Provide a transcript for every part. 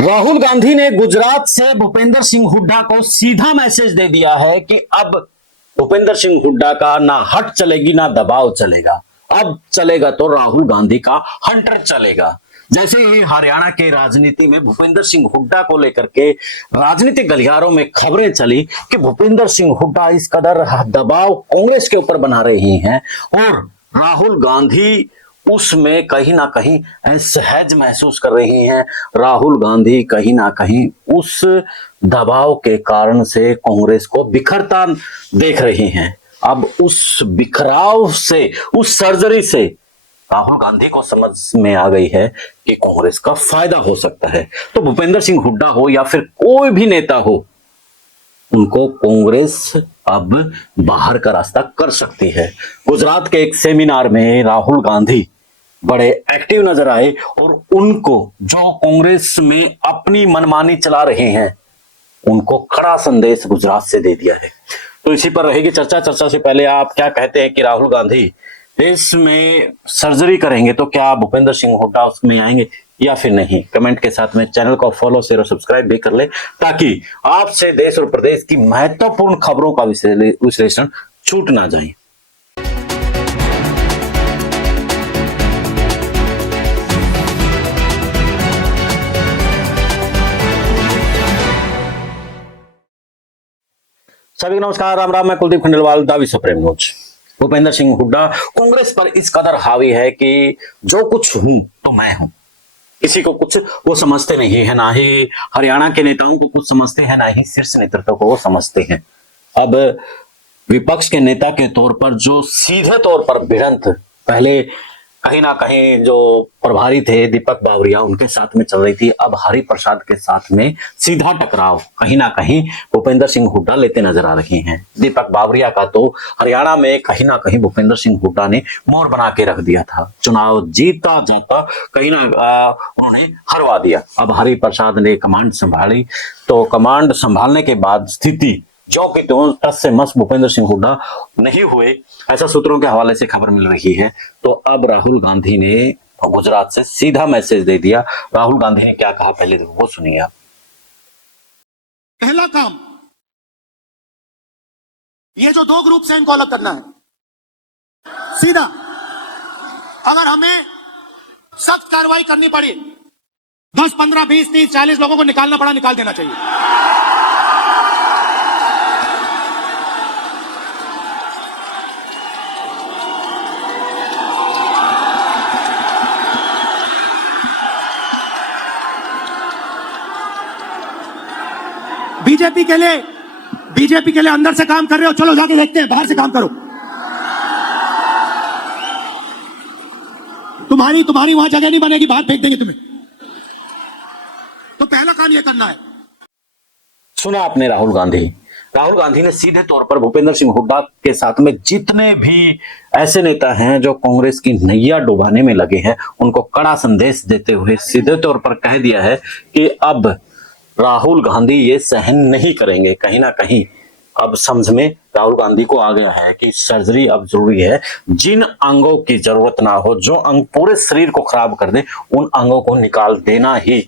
राहुल गांधी ने गुजरात से भूपेंद्र सिंह हुड्डा को सीधा मैसेज दे दिया है कि अब भूपेंद्र सिंह हुड्डा का ना हट चलेगी ना दबाव चलेगा। अब चलेगा तो राहुल गांधी का हंटर चलेगा। जैसे ही हरियाणा के राजनीति में भूपेंद्र सिंह हुड्डा को लेकर के राजनीतिक गलियारों में खबरें चली कि भूपेंद्र सिंह हुड्डा इस कदर दबाव कांग्रेस के ऊपर बना रही हैं और राहुल गांधी उसमें कहीं ना कहीं असहज महसूस कर रही हैं। राहुल गांधी कहीं ना कहीं उस दबाव के कारण से कांग्रेस को बिखरता देख रही हैं। अब उस बिखराव से, उस सर्जरी से राहुल गांधी को समझ में आ गई है कि कांग्रेस का फायदा हो सकता है। तो भूपेंद्र सिंह हुड्डा हो या फिर कोई भी नेता हो, उनको कांग्रेस अब बाहर का रास्ता कर सकती है। गुजरात के एक सेमिनार में राहुल गांधी बड़े एक्टिव नजर आए और उनको जो कांग्रेस में अपनी मनमानी चला रहे हैं उनको कड़ा संदेश गुजरात से दे दिया है। तो इसी पर रहेगी चर्चा। चर्चा से पहले आप क्या कहते हैं कि राहुल गांधी देश में सर्जरी करेंगे तो क्या भूपेंद्र सिंह हुड्डा उसमें आएंगे या फिर नहीं? कमेंट के साथ में चैनल को फॉलो, शेयर और सब्सक्राइब भी कर ले ताकि आपसे देश और प्रदेश की महत्वपूर्ण खबरों का विश्लेषण छूट ना जाए। सभी को नमस्कार, राम राम। मैं कुलदीप खंडेलवाल, द विश्व प्रेम न्यूज। भूपेंद्र सिंह हुड्डा कांग्रेस पर इस कदर हावी है कि जो कुछ हूं तो मैं हूं। किसी को कुछ वो समझते नहीं है, ना ही हरियाणा के नेताओं को कुछ समझते हैं, ना ही शीर्ष नेतृत्व को वो समझते हैं। अब विपक्ष के नेता के तौर पर जो सीधे तौर पर भिड़ंत पहले कहीं ना कहीं जो प्रभारी थे दीपक बावरिया, उनके साथ में चल रही थी, अब हरि प्रसाद के साथ में सीधा टकराव कहीं ना कहीं भूपेंद्र सिंह हुड्डा लेते नजर आ रहे हैं। दीपक बावरिया का तो हरियाणा में कहीं ना कहीं भूपेंद्र सिंह हुड्डा ने मोर बना के रख दिया था। चुनाव जीता जाता कहीं ना उन्होंने हरवा दिया। अब हरि प्रसाद ने कमांड संभाली, तो कमांड संभालने के बाद स्थिति जो कि टस से मस भूपेंद्र सिंह हुड्डा नहीं हुए, ऐसा सूत्रों के हवाले से खबर मिल रही है। तो अब राहुल गांधी ने गुजरात से सीधा मैसेज दे दिया। राहुल गांधी ने क्या कहा पहले तो वो सुनिए आप। पहला काम, ये जो दो ग्रुप से इनको अलग करना है सीधा। अगर हमें सख्त कार्रवाई करनी पड़ी, 10, 15, 20, 30, 40 लोगों को निकालना पड़ा, निकाल देना चाहिए। बीजेपी के लिए अंदर से काम कर रहे हो, चलो जाके देखते हैं, बाहर से काम करो। तुम्हारी वहां जगह नहीं बनेगी, बाहर फेंक देंगे तुम्हें। तो पहला काम यह करना है। सुना आपने राहुल गांधी ने सीधे तौर पर भूपेंद्र सिंह हुड्डा के साथ में जितने भी ऐसे नेता हैं जो कांग्रेस की नैया डुबाने में लगे हैं, उनको कड़ा संदेश देते हुए सीधे तौर पर कह दिया है कि अब राहुल गांधी ये सहन नहीं करेंगे। कहीं ना कहीं अब समझ में राहुल गांधी को आ गया है कि सर्जरी अब जरूरी है। जिन अंगों की जरूरत ना हो, जो अंग पूरे शरीर को खराब कर दे, उन अंगों को निकाल देना ही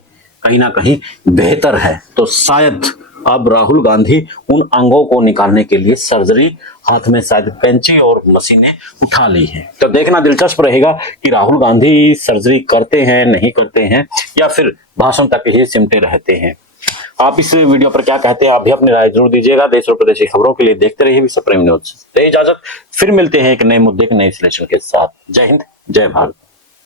कहीं ना कहीं बेहतर है। तो शायद अब राहुल गांधी उन अंगों को निकालने के लिए सर्जरी हाथ में शायद कैंची और मशीनें उठा ली है। तो देखना दिलचस्प रहेगा कि राहुल गांधी सर्जरी करते हैं, नहीं करते हैं, या फिर भाषण तक ही सिमटे रहते हैं। आप इस वीडियो पर क्या कहते हैं? आप भी अपनी राय जरूर दीजिएगा। देश और प्रदेश की खबरों के लिए देखते रहिए विश्व प्रेम न्यूज। इजाजत, फिर मिलते हैं एक नए मुद्दे के नए विश्लेषण के साथ। जय हिंद, जय भारत।